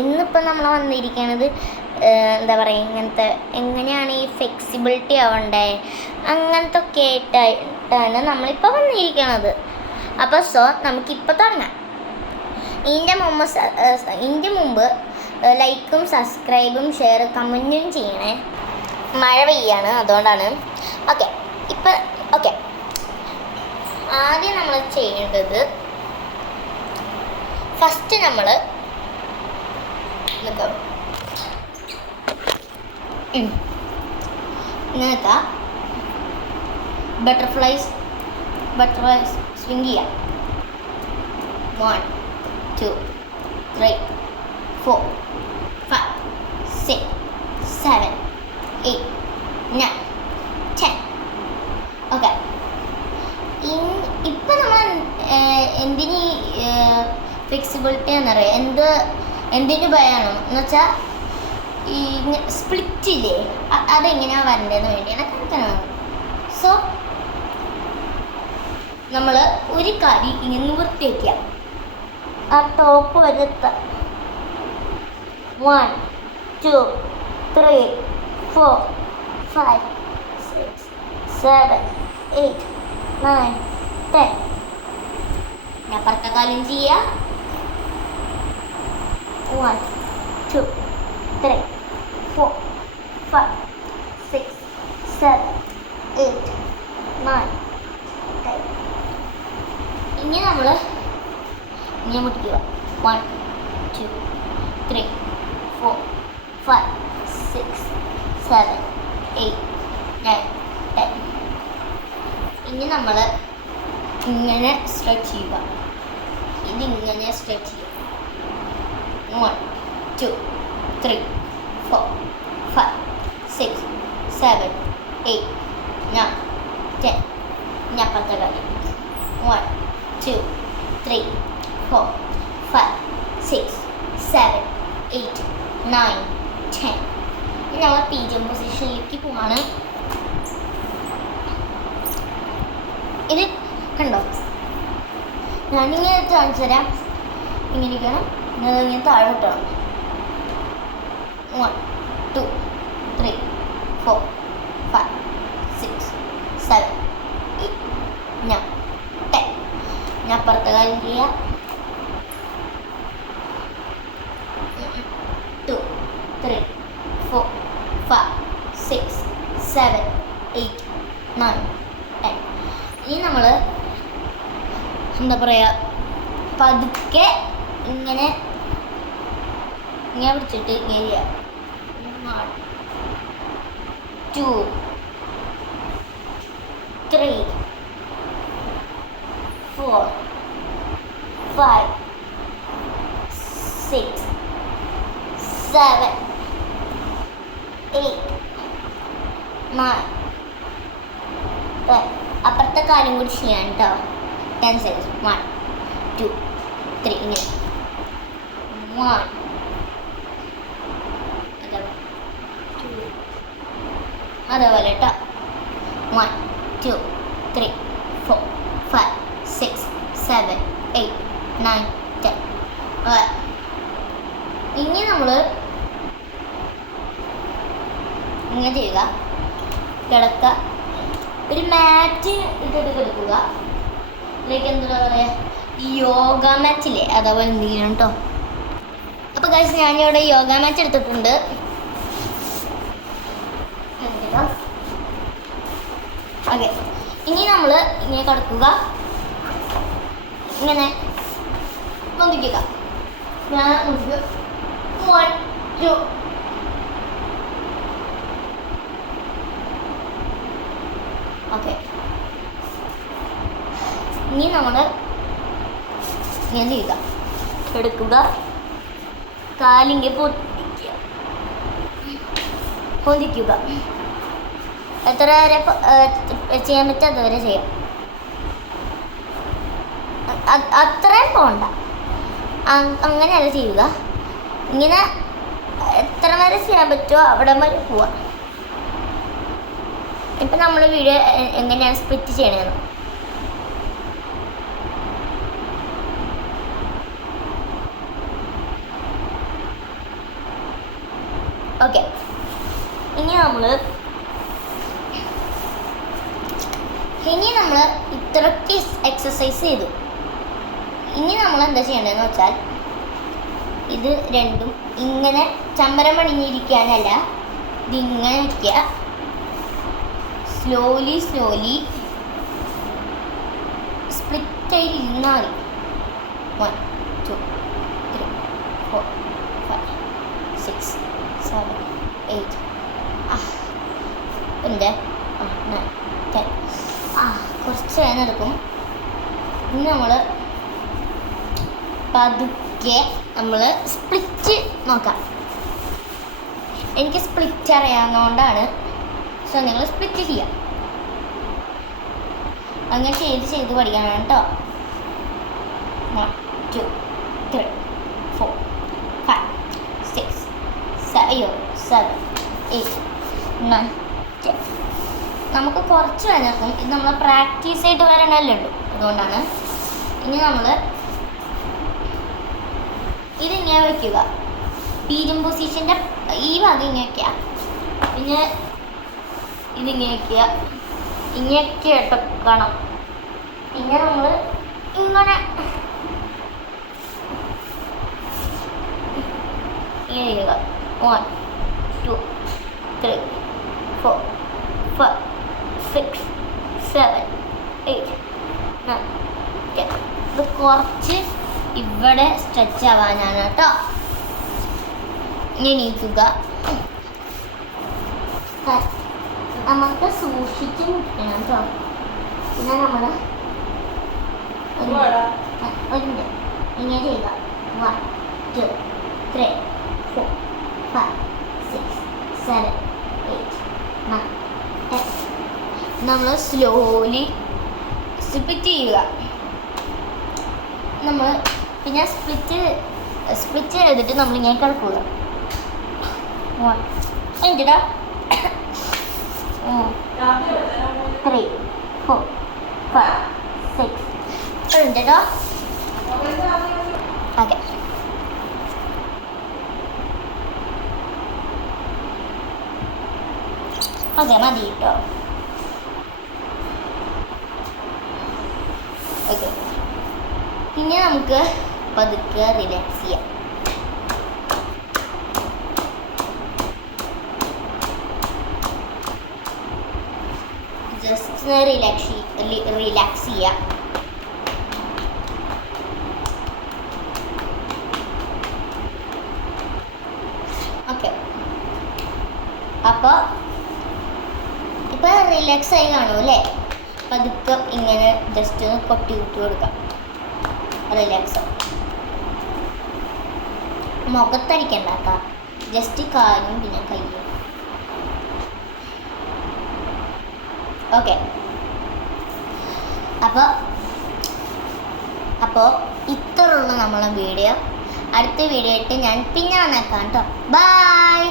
ഇന്നിപ്പോൾ നമ്മൾ വന്നിരിക്കുന്നത് എന്താ പറയുക, ഇങ്ങനത്തെ എങ്ങനെയാണ് ഈ ഫ്ലെക്സിബിലിറ്റി ആവണ്ടേ അങ്ങനത്തെ ഒക്കെ ആയിട്ടാണ് നമ്മളിപ്പോൾ വന്നിരിക്കുന്നത്. അപ്പോൾ നമുക്കിപ്പോൾ തുടങ്ങാം. ഇതിൻ്റെ മുമ്പ് ലൈക്കും സബ്സ്ക്രൈബും ഷെയർ കമൻറ്റും ചെയ്യണേ. മഴ പെയ്യാണ്, അതുകൊണ്ടാണ്. ഓക്കെ ആദ്യം നമ്മൾ ചെയ്യേണ്ടത്, ഫസ്റ്റ് നമ്മൾ ഇങ്ങനത്തെ ബട്ടർഫ്ലൈസ് സ്വിങ് ചെയ്യാം. 1 2 3 4 5 6 7 8 9 10. ഓക്കെ, ഇപ്പം നമ്മൾ എന്തിന് ഫ്ലെക്സിബിലിറ്റി എന്നറിയാം, എന്തിന് ഭയമാണ് എന്ന് വെച്ചാൽ ഈ സ്പ്ലിറ്റില്ലേ, അതെങ്ങനെയാണ് വരേണ്ടതെന്ന് വേണ്ടിയാണ് കാണിക്കുന്നത്. സോ നമ്മൾ ഒരു കാര്യം ഇങ്ങനെ നിവൃത്തിവെക്കുക, ആ ടോപ്പ് വരെ 1 2 3 4 5 6 7 8 9 10. ഞാൻ പറഞ്ഞ കാര്യം ചെയ്യുക. 1 2 3 4 5 6 7 8 9 10. ഇനി നമ്മൾ ഇങ്ങനെ മുട്ടിക്കുക. 1 2 3 4 5 6 7 8 9 10. ഇനി നമ്മൾ ഇങ്ങനെ സ്ട്രെച്ച് ചെയ്യുക. ഇതിങ്ങനെ സ്ട്രെച്ച് ചെയ്യുക. 1 2 3 4 5 6 7 8 9 10. ഞാൻ അപ്പുറത്തെ കാര്യം 1 2 3 4 5 6 7 8 9 10. ഞങ്ങൾ പീജൻ പൊസിഷനിലേക്ക് പോവാണ്. ഇത് കണ്ടോ, ഞാനിങ്ങനെ കാണിച്ചു തരാം. ഇങ്ങനെ ഇരിക്കണം, ഇങ്ങനെ താഴെ വിട്ടണം. 1 2 3 4 5 6 7 8 9 10. ഞാൻ അപ്പുറത്തെ കാര്യം ചെയ്യാം. 2 3 4 5 6 7 8 9 10. ഇനി നമ്മൾ എന്താ പറയുക, പതുക്കെ ഇങ്ങനെ പിടിച്ചിട്ട് ഇങ്ങനെ ചെയ്യാം. 1 2 3 4 5 6 7 8 9 10. അപ്പുറത്തെ കാര്യം കൂടി ചെയ്യാൻ കേട്ടോ. 10 സെക്കൻഡ്സ്. 1 2 3 ഇങ്ങനെ 1 അതേപോലെ കേട്ടോ. 1 2 3 4 5 6 7 8 9 10. ഇനി നമ്മൾ ഇങ്ങനെ ചെയ്യുക. കിടക്കുക, ഒരു മാറ്റ് ഇട്ടിട്ട് കിടക്കുക. ഇതിലേക്ക് എന്താ പറയുക, ഈ യോഗ മാറ്റില്ലേ, അതേപോലെ എന്തെങ്കിലും കേട്ടോ. അപ്പോൾ ഗൈസ്, ഞാനിവിടെ യോഗ മാറ്റ് എടുത്തിട്ടുണ്ട്. ഓക്കെ, ഇനി നമ്മൾ ഇങ്ങനെ കിടക്കുക, ഇങ്ങനെ പൊന്തിക്കുക. ഞാൻ 1 2 ഓക്കെ. ഇനി നമ്മൾ ഇങ്ങനെ ചെയ്യുക, എടുക്കുക, കാലിങ്ങനെ പൊന്തിക്കുക. എത്ര വരെ ചെയ്യാൻ പറ്റും അതുവരെ ചെയ്യാം. അത്രയും പോണ്ട, അങ്ങനെയല്ല ചെയ്യുക. ഇങ്ങനെ എത്ര വരെ ചെയ്യാൻ പറ്റുമോ അവിടെ വരെ പോവാം. ഇപ്പം നമ്മൾ വീഡിയോ എങ്ങനെയാണ് സ്പ്ലിറ്റ് ചെയ്യണമെന്ന് ഓക്കെ, ഇനി നമ്മൾ ഇത്രയ്ക്ക് എക്സസൈസ് ചെയ്തു. ഇനി നമ്മൾ എന്താ ചെയ്യേണ്ടതെന്ന് വെച്ചാൽ ഇത് രണ്ടും ഇങ്ങനെ ചമ്മരം പണിഞ്ഞിരിക്കാനല്ല, ഇതിങ്ങനെ വയ്ക്കുക. സ്ലോലി സ്പ്ലിറ്റ് ആയി ഇരുന്നാൽ മതി. 1 2 3 4 5 6 7 8 9 10. കുറച്ച് നേരം എടുക്കും. ഇനി നമ്മൾ പതുക്കെ സ്പ്ലിറ്റ് നോക്കാം. എനിക്ക് സ്പ്ലിറ്റ് അറിയാവുന്നതുകൊണ്ടാണ്. സോ നിങ്ങൾ സ്പ്ലിറ്റ് ചെയ്യാം. അങ്ങനെ ചെയ്ത് പഠിക്കാനാണ് കേട്ടോ. 1 2 3 4 5 6 7 8 9 10. നമുക്ക് കുറച്ച് വേണം. ഇത് നമ്മൾ പ്രാക്ടീസ് ആയിട്ട് വരണല്ലേ ഉള്ളൂ, അതുകൊണ്ടാണ്. ഇനി നമ്മൾ ഇതിങ്ങനെ വയ്ക്കുക. പീരിയം പൊസിഷൻ്റെ ഈ ഭാഗം ഇങ്ങനെ വയ്ക്കുക. പിന്നെ ഇതിങ്ങനെ വയ്ക്കുക. ഇങ്ങനെയൊക്കെ ഇട്ടക്കണം. പിന്നെ നമ്മൾ ഇങ്ങനെ ചെയ്യുക. 1 2 3 4 5 6 7 8 9 10. ഇത് കുറച്ച് ഇവിടെ സ്ട്രെച്ച് ആവാനാണ് കേട്ടോ. എണീക്കുക. നമുക്ക് സൂക്ഷിച്ച് മുട്ടണം കേട്ടോ. പിന്നെ നമ്മൾ ഇങ്ങനെ ചെയ്യുക. 1 2 3 4 5 6 7 8 9 10. നമ്മൾ സ്ലോലി സ്പ്ലിറ്റ് ചെയ്യുക. നമ്മൾ പിന്നെ സ്പ്ലിറ്റ് ചെയ്തിട്ട് നമ്മളിങ്ങനെ കിടക്കുക. 1 എന്തിടാ 3 4 5 6 എന്തിടാ. ഓക്കെ, മതി കേട്ടോ. ഓക്കെ, ഇനി നമുക്ക് പതുക്കെ റിലാക്സ് ചെയ്യാം. ജസ്റ്റ് റിലാക്സ് ചെയ്യാം. ഓക്കെ, അപ്പോൾ ഇപ്പം റിലാക്സ് ആയി കാണുമല്ലേ. പതുക്കെ ഇങ്ങനെ ജസ്റ്റ് ഒന്ന് കൊട്ടി വിട്ട് കൊടുക്കാം. റിലാക്സ് മുഖത്തടിക്കണ്ട കേട്ടോ, ജസ്റ്റ് കാലും പിന്നെ കയ്യും. ഓക്കെ, അപ്പോൾ ഇത്രയുള്ള നമ്മളെ വീഡിയോ. അടുത്ത വീഡിയോ ആയിട്ട് ഞാൻ പിന്നെ വന്നേക്കാം കേട്ടോ. ബൈ.